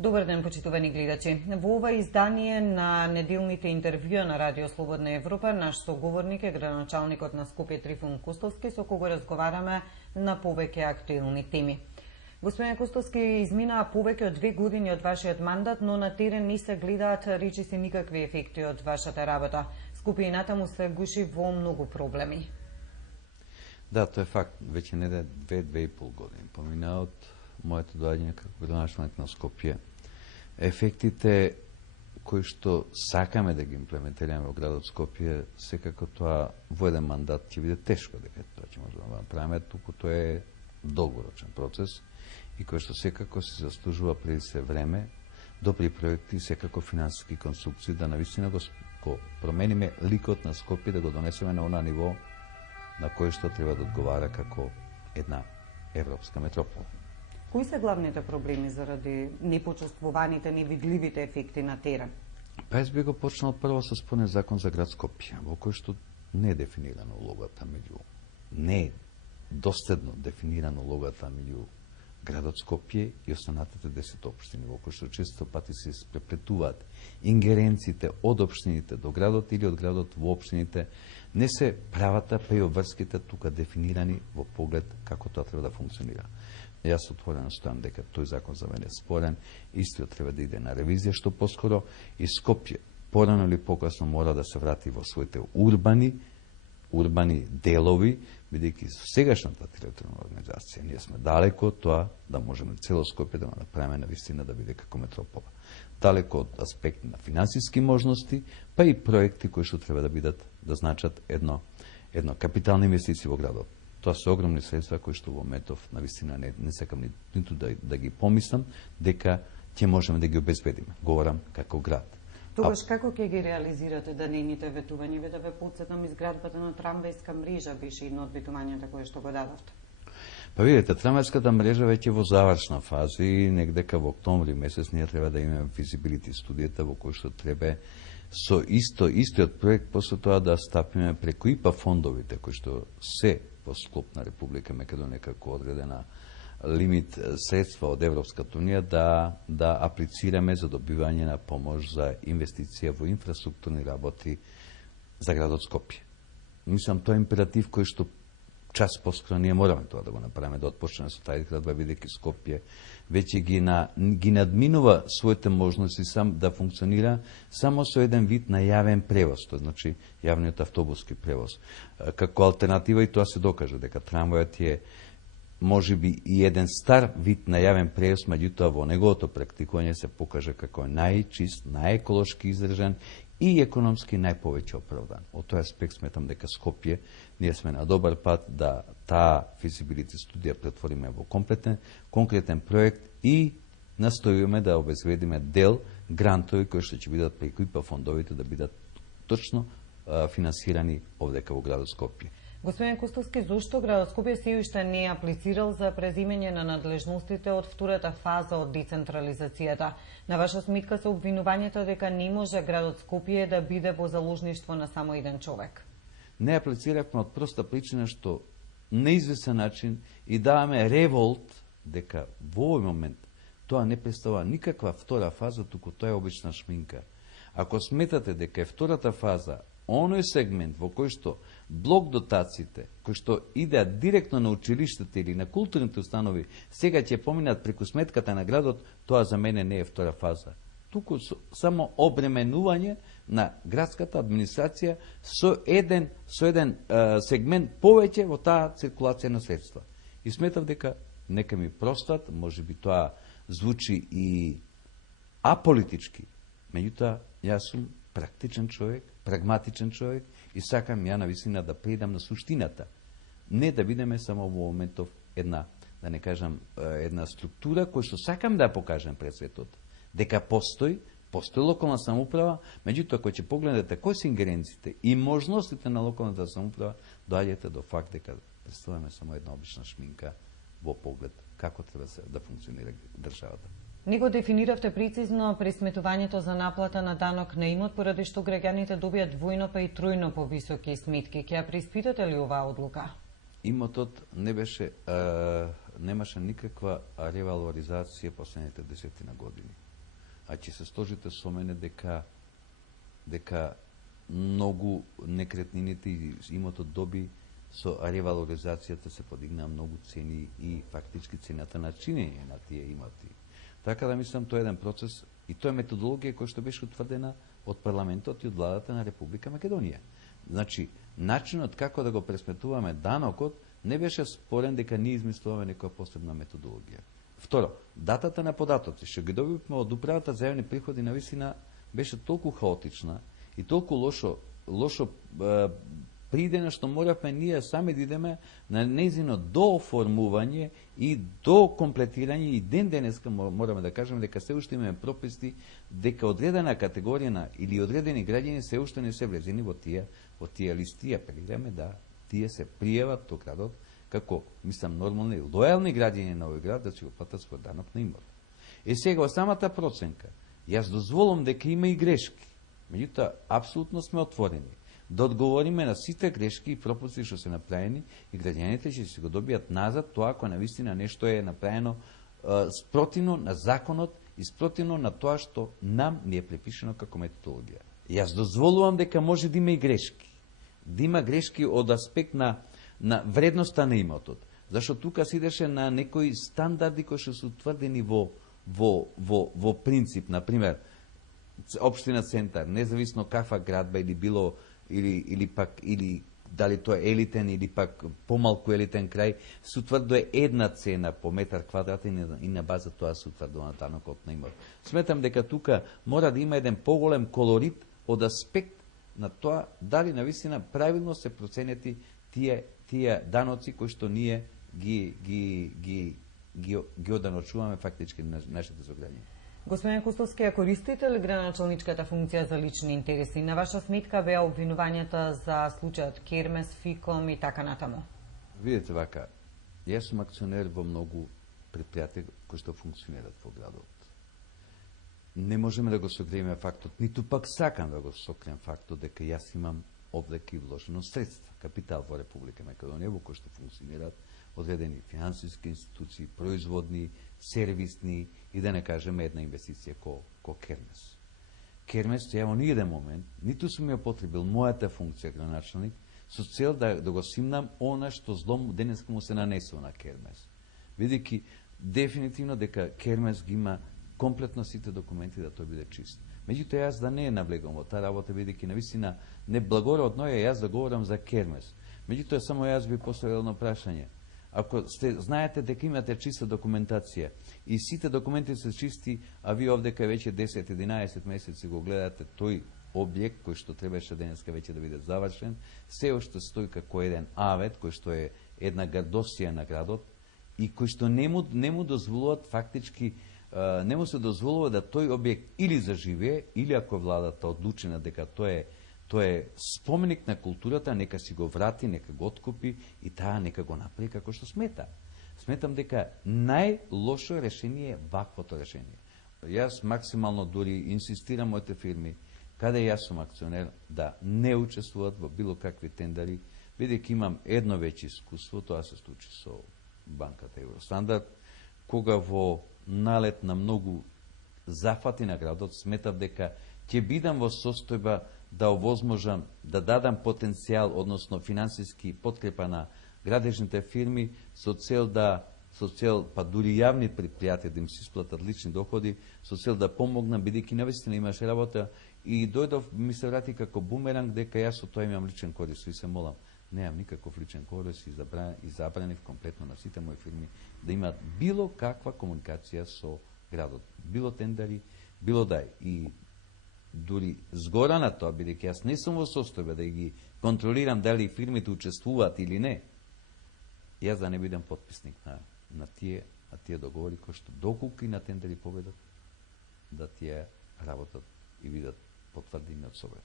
Добар ден, почитувани гледачи. Во ова издание на неделните интервјуа на Радио Слободна Европа, наш соговорник е градоначалникот на Скопје Трифун Кустовски, со кого разговараме на повеќе актуелни теми. Господин Кустовски, изминаа повеќе од 2 години од вашиот мандат, но на терен не се гледаат речиси никакви ефекти од вашата работа. Скопје и натаму се гуши во многу проблеми. Да, тоа е факт. Веќе не да 2-2,5 години помина од моето доаѓање како градоначалник на Скопје. Ефектите кои што сакаме да ги имплементираме во градот Скопје, секако тоа во еден мандат ќе биде тешко дека тоа ќе можеме да направиме, туку тоа е долгорочен процес и кој што секако се заслужува преди се време, добри проекти, секако финансиски конструкции, да навистина го промениме ликот на Скопје, да го донесеме на она ниво на кој што треба да одговара како една европска метропола. Кои се главните проблеми заради непочувствуваните, невидливите ефекти на терен? Јас би го почнал прво со спорен закон за град Скопје, во кој што не е дефинирана улогата не е доследно дефинирана улогата меѓу градот Скопје и останатите 10 општини, во кој што често пати се испреплетуваат ингеренциите од општините до градот или од градот во општините, не се правата па и обврските тука дефинирани во поглед како тоа треба да функционира. Јас отворено стојам дека тој закон за мене е спорен, истиот треба да иде на ревизија што поскоро и Скопје порано или покасно мора да се врати во своите урбани делови, бидејќи со сегашната територијална организација ние сме далеко од тоа да можеме цело Скопје да го направиме навистина да биде како метропола. Далеко од аспект на финансиски можности, па и проекти кои што треба да бидат да значат едно капитални инвестиции во градот. Тоа се огромни средства кои што во моментов навистина не сакам ниту да ги помислам дека ќе можеме да ги обезбедиме. Говорам како град. Тогаш како ќе ги реализирате денените ветувања? Да ве потсетам, изградбата на трамвајска мрежа беше едно од ветувањата кое што го дадовте. Па видите, трамвајската мрежа веќе во завршна фаза и негдека во октомври месец ние треба да имаме физибилити студијата во кој што треба со истиот проект после тоа да стапиме преку ИПА фондовите кои што се во склоп на Република Македонија како одредена лимит средства од Европската унија да аплицираме за добивање на помош за инвестиција во инфраструктурни работи за градот Скопје. Мислам, тоа е императив кој што час поскоро ние мораме тоа да го направиме, да отпочнеме со тај градба, бидејќи Скопје веќе ги надминува своите можности сам да функционира само со еден вид на јавен превоз, тоа значи јавниот автобуски превоз. Како алтернатива и тоа се докаже дека трамвајот е можеби и еден стар вид на јавен превоз, меѓутоа во неговото практикување се покаже како најчист, најеколошки издржан и економски најповеќе оправдан. Од тој аспект сметам дека Скопје ние сме на добар пат да таа физибилити студија претвориме во конкретен проект и настојуваме да обезбедиме дел грантови кои што ќе бидат преку ИПА фондовите да бидат точно финансирани овдека во градот Скопје. Господин Кустовски, зошто градот Скопје се уште не е аплицирал за преземање на надлежностите од втората фаза од децентрализацијата? На ваша сметка се обвинувањето дека не може градот Скопје да биде во заложништво на само еден човек? Не аплициравме од проста причина што неизвестен начин и даваме револт дека во овој момент тоа не представува никаква втора фаза, туку тоа е обична шминка. Ако сметате дека е втората фаза оној сегмент во кој што блок дотациите, кои што идеат директно на училиштата или на културните установи, сега ќе поминат преку сметката на градот, тоа за мене не е втора фаза. Туку само обременување на градската администрација со еден сегмент повеќе во таа циркулација на средства. И сметав дека нека ми простат, може би тоа звучи и аполитички, меѓутоа јас сум практичен човек, прагматичен човек и сакам ја навистина да преидам на суштината. Не да бидеме само во моментов една, да не кажам, една структура која што сакам да ја покажем пред светот. Дека постои локална самоуправа, меѓутоа кога ќе погледнете кои се ингеренциите и можностите на локалната самоуправа, доаѓате до факт дека представуваме само една обична шминка во поглед како треба да функционира државата. Не го дефиниравте прецизно пресметувањето за наплата на данок на имот, поради што граѓаните добијат двојно па и тројно повисоки сметки. Ќе ја преиспитате ли оваа одлука? Имотот немаше никаква ревалоризација последните 10 години. а ќе се сложите со мене дека многу некретнините и имотот доби со ревалоризацијата се подигна многу цени и фактички цената на чинење на тие имоти. Така да мислам, тоа е еден процес и тоа е методологија која што беше утврдена од парламентот и од владата на Република Македонија. Значи, начинот како да го пресметуваме данокот не беше спорен дека ние измислуваме некоја посебна методологија. Второ, датата на податоци што ги добивме од управата за јавни приходи на висина беше толку хаотична и толку лошо придена што моравме ние сами да идеме на нејзино дооформување и до комплетирање и ден денеска мораме да кажеме дека се уште имаме прописи дека одредена категорија или одредени граѓани се уште не се влезени во тие листи, апелираме да тие се пријават до градот како, мислам, нормални и лојални граѓани на овој град да си го платат свој данок на имот. Сега, самата проценка, јас дозволам дека има и грешки, меѓутоа, апсолутно сме отворени да одговориме на сите грешки и пропуски што се направени и граѓаните ќе си го добијат назад тоа ако навистина нешто е направено спротивно на законот и спротивно на тоа што нам ни е препишено како методологија. Јас дозволувам дека може да има и грешки. Да има грешки од аспект на вредноста на имотот. Зашто тука се идеше на некои стандарди кои што се утврдени во принцип, например, општина Центар, независно каква градба или било или дали тоа е елитен или пак помалку елитен крај, се утврдува една цена по метар квадратен и на база тоа се утврдува данокот на имот. Сметам дека тука мора да има еден поголем колорит од аспект на тоа дали навистина правилно се проценети тие даноци кои што ние ги оданочуваме фактички на нашите сограѓани. Господин Кустовски, а користите ли граначалничката функција за лични интереси? На ваша сметка беа обвинувањата за случајот Кермес, Фиком и така натаму? Видете вака, јас сум акционер во многу предпријатија кои што функционират во градот. Не можеме да го сокриеме фактот, ниту пак сакам да го сокрием фактот дека јас имам овдека и вложено средства, капитал во Република Македонија, во кој што функционираат одредени финансиски институции, производни, сервисни и да не кажеме една инвестиција ко Кермес. Кермес, ја во ниеден момент, ниту сум ја потребил мојата функција граначалник со цел да го симнам она што злом денеска му се нанесува на Кермес. Видејќи дефинитивно дека Кермес ги има комплетно сите документи да тој биде чист. Меѓутоа јас да не наблегувам во таа работа, бидејќи навистина не благородно е јас да говорам за Кермес. Меѓутоа само јас би поставил едно прашање. Ако знаете дека имате чиста документација и сите документи се чисти, а ви овдека веќе 10-11 месеци го гледате тој објект кој што требаше денеска веќе да биде завршен, се уште стои како еден авет, кој што е една гардосија на градот и кој што не му дозволуваат фактички, не му се дозволува да тој објект или заживее, или ако владата одлучена дека тоа е споменик на културата, нека си го врати, нека го откупи и таа нека го направи како што смета. Сметам дека најлошо решение е ваквото решение. Јас максимално дури инсистирам моите фирми, каде јас сум акционер, да не учествуват во било какви тендери, бидејќи имам едно веќе искуство, тоа се случи со банката Евростандард, кога во налет на многу зафати на градот сметав дека ќе бидам во состојба да овозможам да дадам потенцијал, односно финансиски подкрепа на градежните фирми со цел па дури јавни предпријатија да им се исплатат лични доходи, со цел да помогнам, бидејќи навистина имаше работа и дојдов ми се врати како бумеранг дека јас со тоа имам личен корис и се молам. Немам никаков личен корис и забранив комплетно на сите мои фирми да имаат било каква комуникација со градот. Било тендари, било дај. И дури згора на тоа, бидејќи јас не сум во состојба да ги контролирам дали фирмите учествуваат или не, јас да не бидам потписник на тие договори кои што доколку и на тендери победат, да тие работат и бидат потврдени од собата.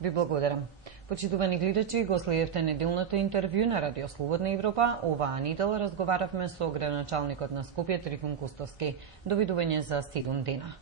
Ви благодарам. Почитувани гледачи, го следевте неделното интервју на Радио Слободна Европа. Оваа недела разговаравме со градоначалникот на Скопје Трифун Кустовски. Довидување за 7 дена.